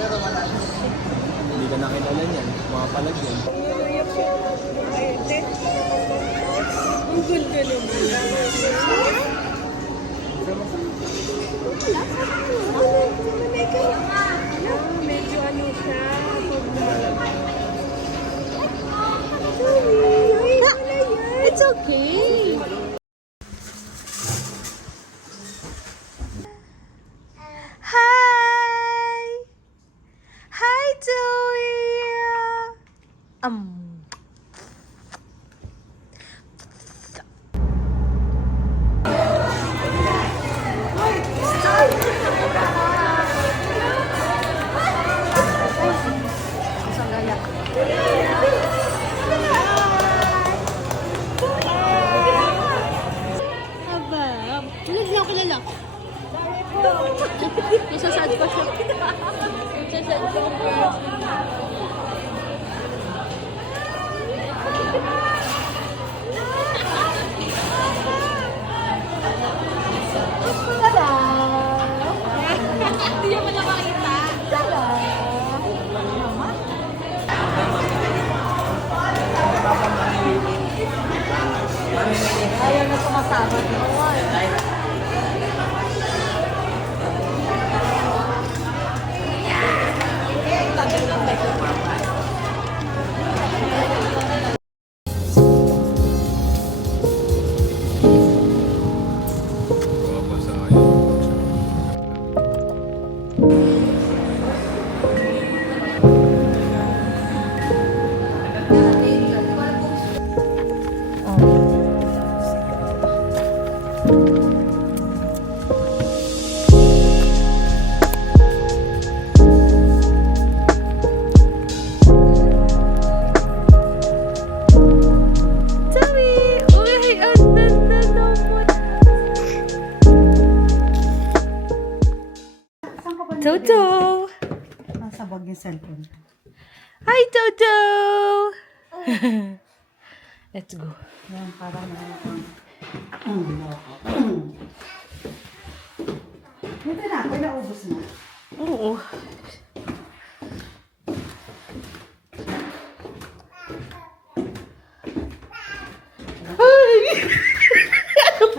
Hindi ka nakilala niyan. Mga palag yan. Ang ganda naman. Medyo ano siya. It's okay. Hi! Hi, Joey! Aba, hindi niya kilala. Nasasad pa siya. Nasasad pa siya. Hindi niya pala makita. Ayaw na sumasama. Toto! Nasa bag yung cellphone. Hi, Toto! Let's go. Yan, parang Hindi na, kaya naubos na. Oo.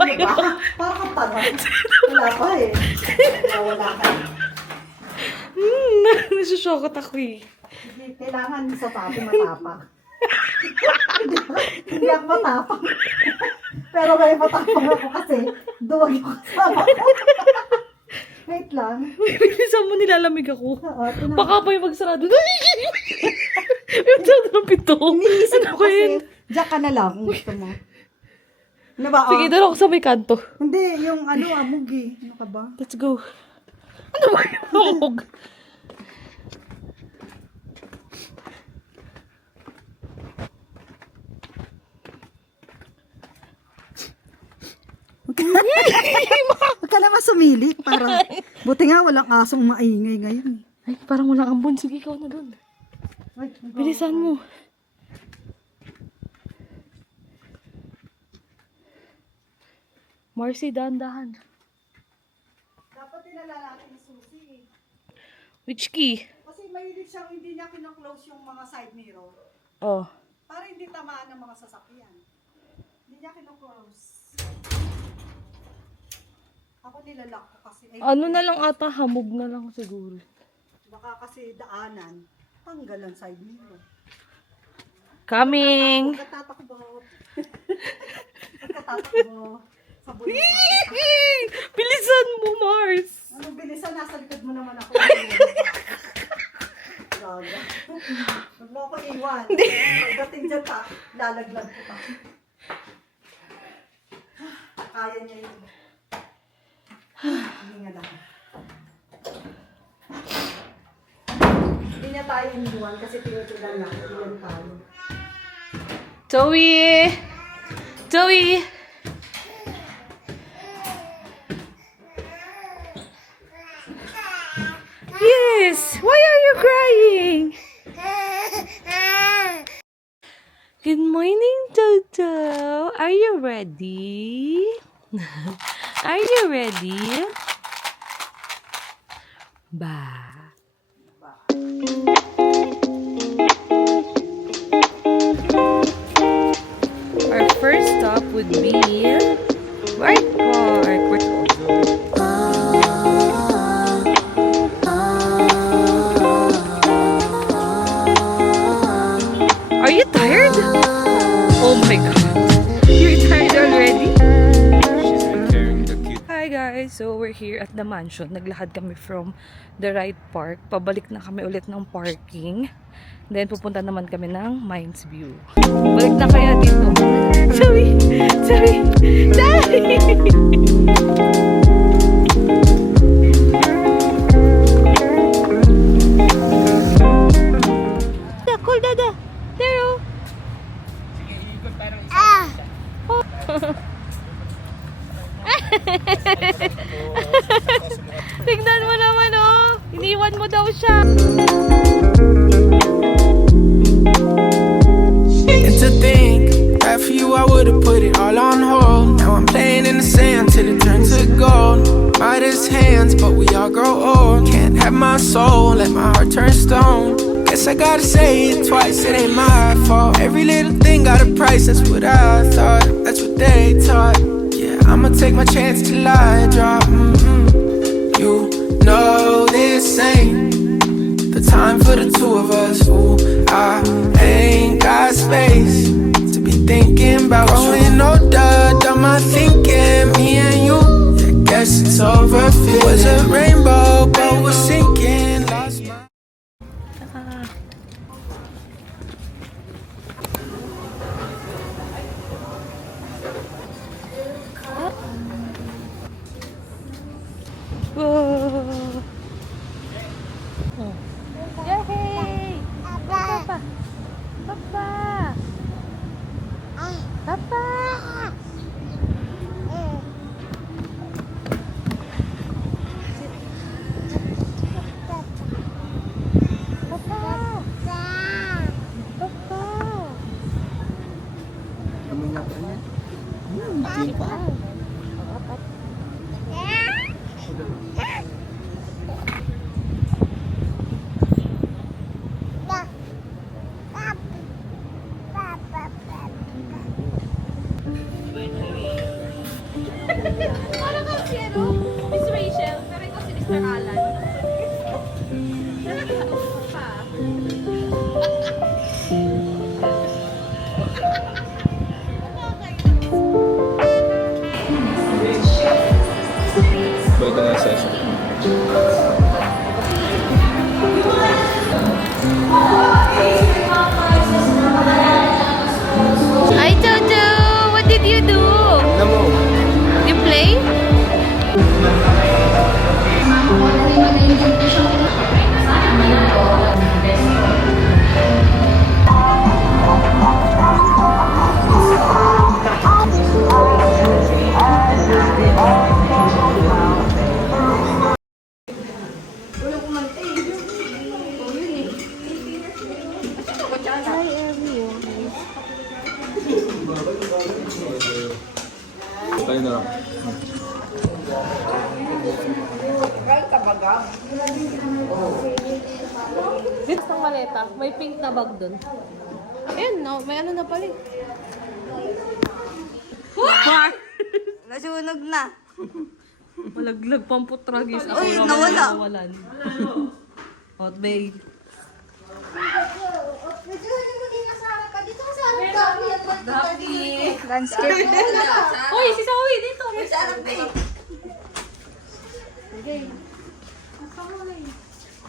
Diba? Parang kang pagod. Wala pa eh. Wala ka. Nasushokot ako eh. Hindi, kailangan sa papi matapak. Hindi ako matapak. Pero may matapang ako kasi duwag yung kasama ko. Wait lang. Bilisan mo, nilalamig ako. Oo, Baka pa yung magsarado. Yung sarado ng pito. iniisip Ano ko ko yun? kasi, diyan ka na lang kung gusto mo. Ano ba? Sige, doon ako sa may kanto. Hindi, yung amog eh. Ano ka ba? Let's go. Ano ba yung amog? Huwag ka naman sumili. Para, buti nga walang asong maingay ngayon. Ay, parang walang ambon. Sige, ikaw na doon. Bilisan mo. Marcy, dahan-dahan. Dapat tinala natin yung susi eh. Which key? Kasi mahilig siyang hindi niya kino-close yung mga side mirror. Oh. Para hindi tamaan ng mga sasakyan. Hindi niya kino-close. Ako nilalak ko kasi. Ay, Ano na lang ata, hamog na lang siguro. baka kasi daanan. Tanggal ang side mirror. Coming! Pagkatatakbo. Pagkatatakbo. Sa bulo. Bilisan mo, Mars! Anong bilisan? Nasa likod mo naman ako. Gaga. Huwag mo ako iwan. Pagdating dyan pa, lalaglag ko pa. Kaya niya yun. Hindi nga lang. Hindi niya tayo iniwan kasi tinutulan lang. Iwan tayo. Joey! Joey! Yes! Why are you crying? Good morning, Toto. Are you ready? Are you ready? Ba. Our first stop would be White Park. Are you tired? Oh my god. You're tired already? She's been carrying the kid. Hi guys! So we're here at the mansion. Naglakad kami from the right park. Pabalik na kami ulit ng parking. Then pupunta naman kami ng Mines View. Balik na kaya dito. Sorry! Sorry! Sorry! Cool dada! There oh! Tignan mo naman oh! Iniwan mo daw siya! And to think, right for you I would've put it all on hold. Now I'm playing in the sand till it turns to gold. Midas hands, but we all grow old. Can't have my soul, let my heart turn stone. Guess I gotta say it twice, it ain't my fault. Every little thing got a price, that's what I thought. That's what they taught. Yeah, I'ma take my chance till I drop. You know this ain't the time for the two of us. Ooh, I ain't got space to be thinking about growing older, done my thinking, me and you. Yeah, guess it's over. It was a rainbow, but we're sinking. Lost my Whoa! Oh. Yay! Papa! Papa! Papa! Amoy na pa niya. Atin pa. Parang kasi ano, Miss Rachel, pero ito si Mr. Alan. Pa. Balik na ng session. Hi, Jojo! What did you do? Namo. You play? Tayo na lang. Dito ng maleta, may pink na bag dun. Ayun, no, may ano na pala. Nasunog na. Malaglag pang putragis. Uy, nawala. Nawalan. Hot babe. Landscape. Uy, si Zoe dito.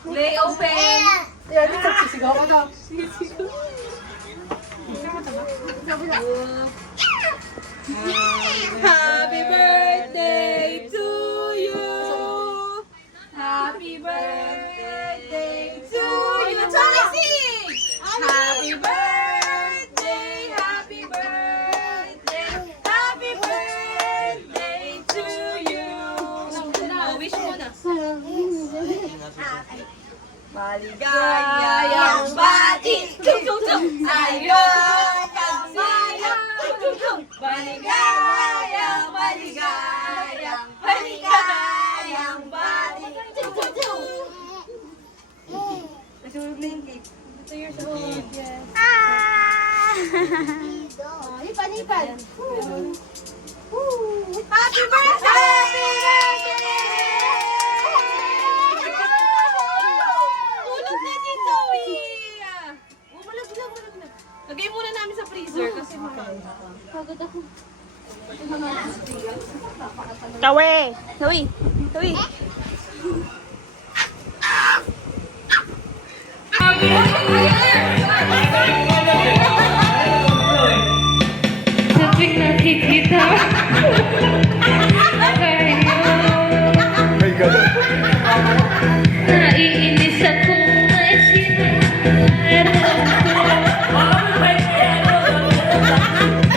Play open. Happy birthday to you. Happy birthday to you. Happy birthday, happy birthday, happy birthday to you. Wish mo na. Maligayang bati. Ayun ang saya. Maligayang, maligayang, maligayang bati. 2 years old, yes. Lipan. Happy birthday! Tulog na ni Zoe! Malaglag. Lagay muna namin sa freezer kasi mahal. Pagod ako. Zoe! Sa tuwing nakikita kayo, May gano'n. naiinis akong may sinarap ko.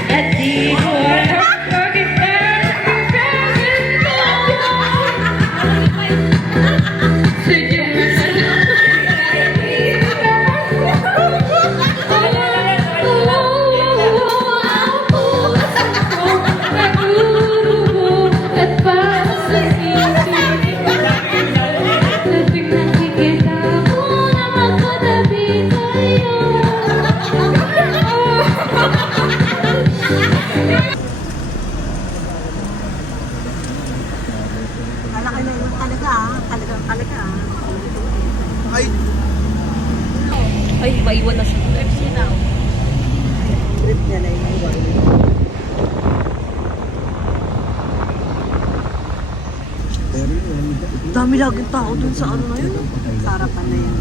At di ko alam bakit nagkakaroon ko. Sadyang Kalaki na yun talaga ah. Ay! ay, maiwan na siya. Trip niya na yung iwan. Pero yun, Dami laging tao dun sa ano na yun. Sarapan na yan.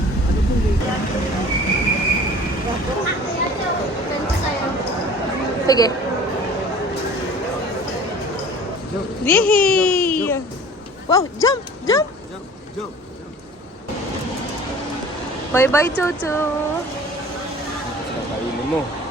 Sige. Yehey! Wow, jump! jump. Bye-bye, Toto! Kainin mo.